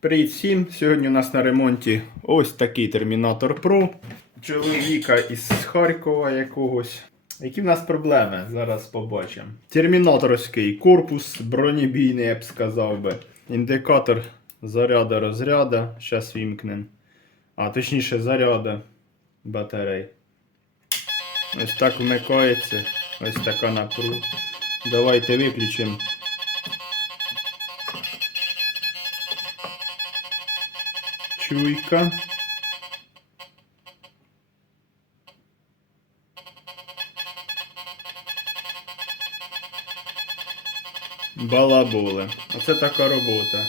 Привіт всім! Сьогодні у нас на ремонті ось такий Термінатор Pro. Чоловіка із Харкова якогось. Які в нас проблеми? Зараз побачимо. Термінаторський корпус, бронебійний, я б сказав би. Індикатор заряда розряда. Зараз вімкнем. А, точніше, заряда батарей. Ось так вмикається. Ось така напруга. Давайте виключимо. Чуйка. Балаболи. Оце така робота.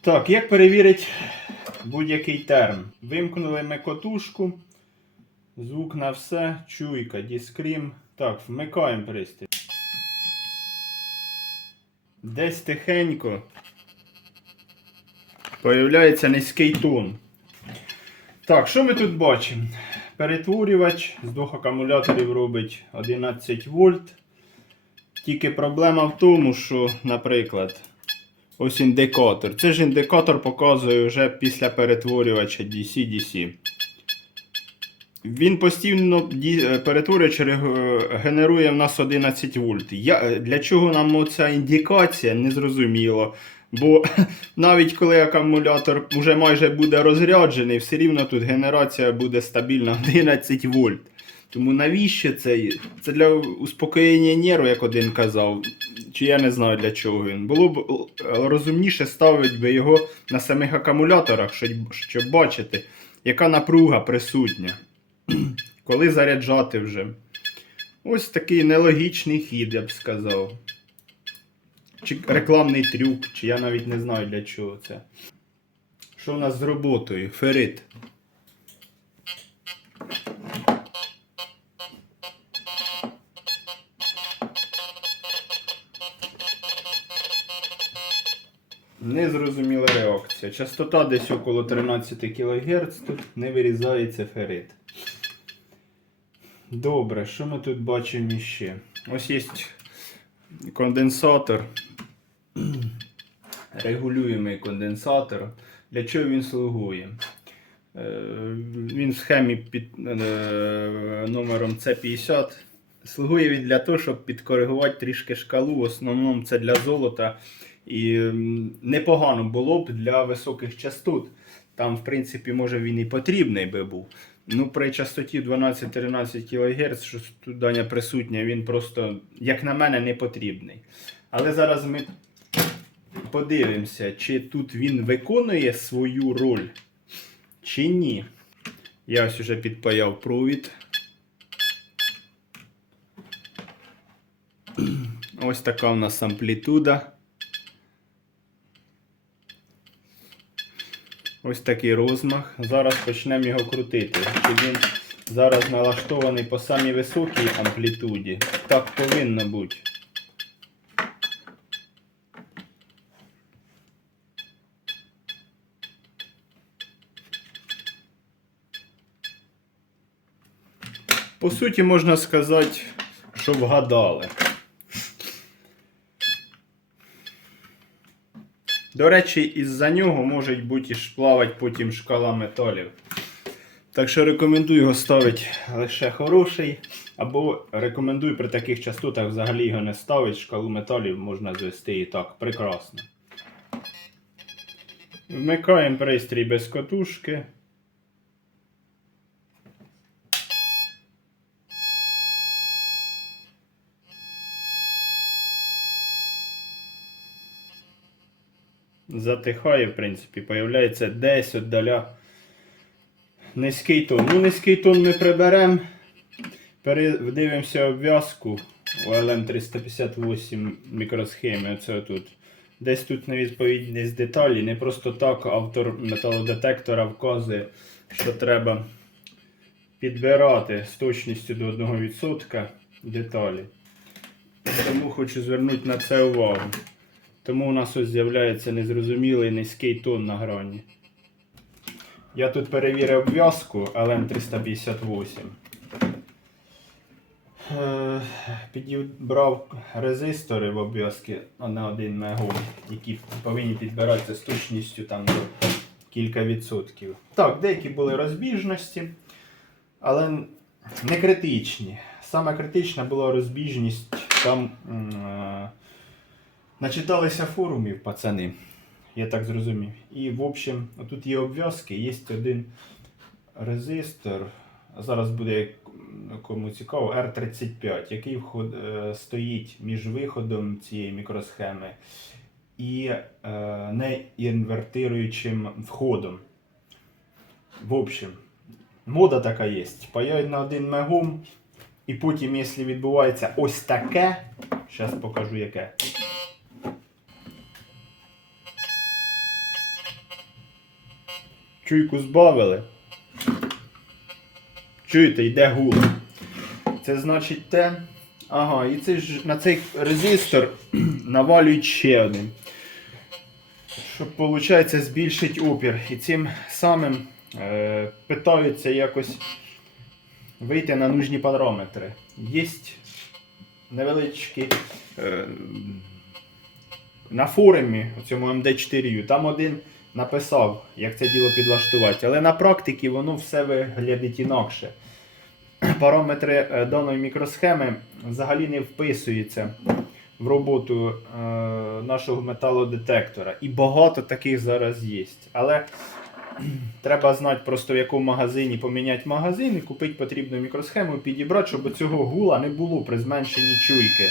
Так, як перевірити будь-який терм? Вимкнули ми котушку. Звук на все, чуйка, діскрім. Так, вмикаємо пристрій. Десь тихенько появляється низький тон. Так, що ми тут бачимо? Перетворювач з двох акумуляторів робить 11 вольт. Тільки проблема в тому, що, наприклад, ось індикатор. Це ж індикатор показує вже після перетворювача DC-DC. Він постійно е, перетворювач генерує в нас 11 вольт. Е, для чого нам оця індикація, не зрозуміло. Бо навіть коли акумулятор вже майже буде розряджений, все рівно тут генерація буде стабільна 11 вольт. Тому навіщо це? Це для успокоєння нерву, як один казав. Чи я не знаю для чого він. Було б розумніше ставити би його на самих акумуляторах, щоб бачити, яка напруга присутня. Коли заряджати вже. Ось такий нелогічний хід, я б сказав. Чи рекламний трюк, чи я навіть не знаю для чого це. Що в нас з роботою? Ферит. Незрозуміла реакція. Частота десь около 13 кГц, тут не вирізається ферит. Добре, що ми тут бачимо іще? Ось є конденсатор. Регулюємий конденсатор. Для чого він слугує? Е, Він в схемі під е, номером C50. Слугує він для того, щоб підкоригувати трішки шкалу. В основному це для золота. І непогано було б для високих частот. Там, в принципі, може він і потрібний би був. Ну, при частоті 12-13 кГц, що Даня присутня, він просто, як на мене, не потрібний. Але зараз ми подивимося, чи тут він виконує свою роль, чи ні. Я ось уже підпаяв провід. Ось така у нас амплітуда. Ось такий розмах. Зараз почнемо його крутити. Чи він зараз налаштований по самій високій амплітуді? Так повинно бути. По суті, можна сказати, що вгадали. До речі, із-за нього можуть бути плавати потім шкала металів. Так що рекомендую його ставити лише хороший. Або рекомендую при таких частотах взагалі його не ставити. Шкалу металів можна звести і так. Прекрасно. Вмикаємо пристрій без котушки. Затихає, в принципі, появляється десь отдаля низький тон. Ну, низький тон ми приберемо. Передивимося обв'язку у LM358 мікросхеми. Оце тут. Десь тут невідповідність деталі. Не просто так автор металодетектора вказує, що треба підбирати з точністю до 1% деталі. Тому хочу звернути на це увагу. Тому у нас ось з'являється незрозумілий низький тон на грані. Я тут перевірив обв'язку LM358. Е, підібрав резистори в обв'язки на один мегом, які повинні підбиратися з точністю там до кілька відсотків. Так, деякі були розбіжності, але не критичні. Саме критична була розбіжність. Там е, начиталися форумів, пацани. Я так зрозумів. І, в общем, тут є обв'язки, є один резистор. Зараз буде кому цікаво, R35, який вход, е, стоїть між виходом цієї мікросхеми і е, неінвертируючим входом. В общем, мода така є. Паяють на один мегом, і потім, якщо відбувається ось таке, зараз покажу яке. Чуйку збавили. Чуєте, йде гул. Це значить те. Ага, і це ж на цей резистор навалюють ще один. Щоб, виходить, збільшити опір. І цим самим е, питаються якось вийти на нужні параметри. Є невеличкі. Е, на форумі у цьому MD4U там один написав, як це діло підлаштувати, але на практиці воно все виглядить інакше. Параметри е, даної мікросхеми взагалі не вписуються в роботу е, нашого металодетектора. І багато таких зараз є. Але треба знати просто в якому магазині поміняти магазин і купити потрібну мікросхему, підібрати, щоб цього гула не було при зменшенні чуйки.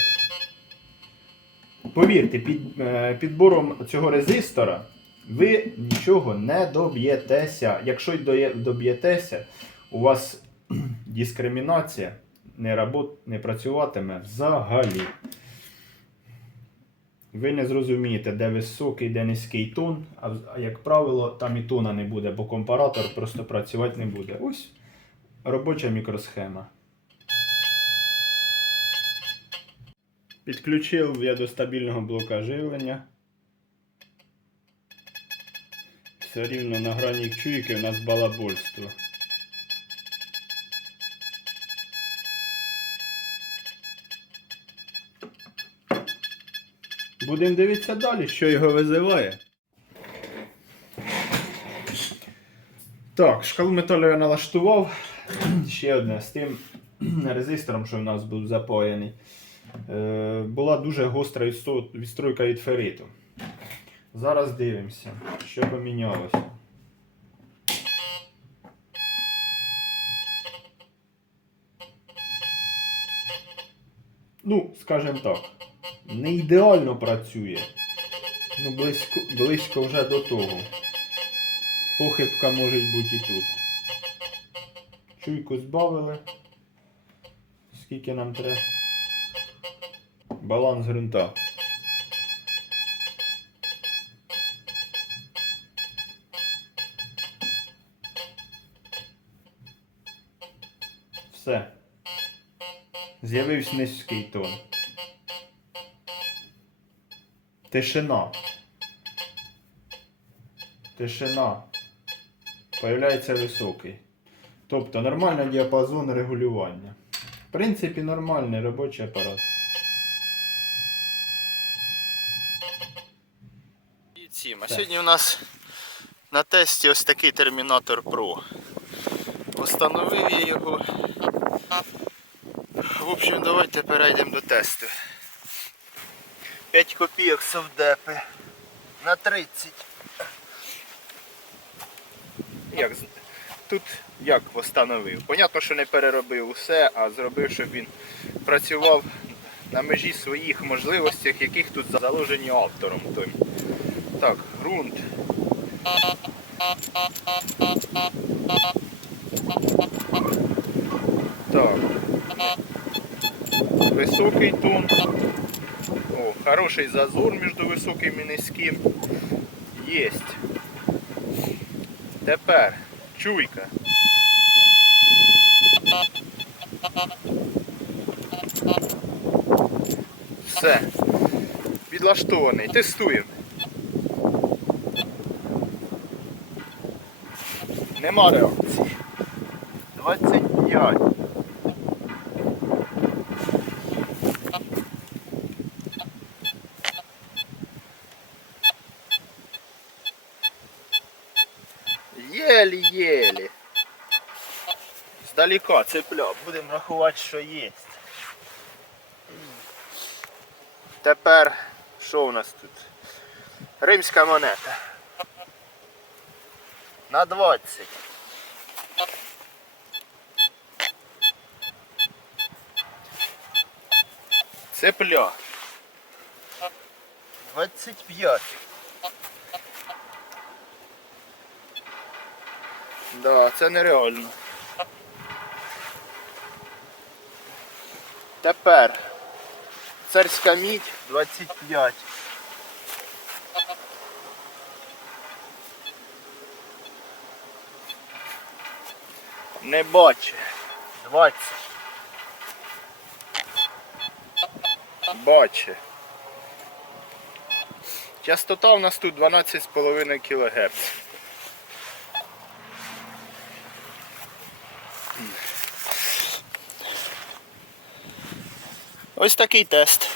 Повірте, під е, підбором цього резистора ви нічого не доб'єтеся. Якщо й доб'єтеся, у вас дискримінація не, работ, не працюватиме взагалі. Ви не зрозумієте, де високий, де низький тон, а як правило, там і тона не буде, бо компаратор просто працювати не буде. Ось робоча мікросхема. Підключив я до стабільного блока живлення. Все рівно на грані чуйки у нас балабольство. Будемо дивитися далі, що його визиває. Так, шкалу металу я налаштував. Ще одне з тим резистором, що в нас був запаяний. Е, була дуже гостра відстройка від фериту. Зараз дивимося, що помінялося. Ну, скажімо так, не ідеально працює. Ну, близько, близько вже до того. Похибка може бути і тут. Чуйку збавили. Скільки нам треба? Баланс ґрунта. З'явився низький тон. Тишина. Тишина. Появляється високий. Тобто нормальний діапазон регулювання. В принципі, нормальний робочий апарат. А сьогодні у нас на тесті ось такий Термінатор Pro. Встановив я його. В общем, давайте перейдемо до тесту. 5 копійок совдепи на 30. Як, тут як встановив? Понятно, що не переробив усе, а зробив, щоб він працював на межі своїх можливостей, яких тут заложені автором. Так, ґрунт. Так. Високий тон. О, хороший зазор між високим і низьким. Єсть. Тепер чуйка. Все. Підлаштований. Тестуємо. Нема реакції. 25. єлі-єлі. Здаліка цепля, будемо рахувати, що є. Тепер що у нас тут? Римська монета. На 20. Цепля. 25. Да, це нереально. Тепер царська мідь 25. Не бачу. 20. Бачу. Частота у нас тут 12,5 кГц. Ось такий тест.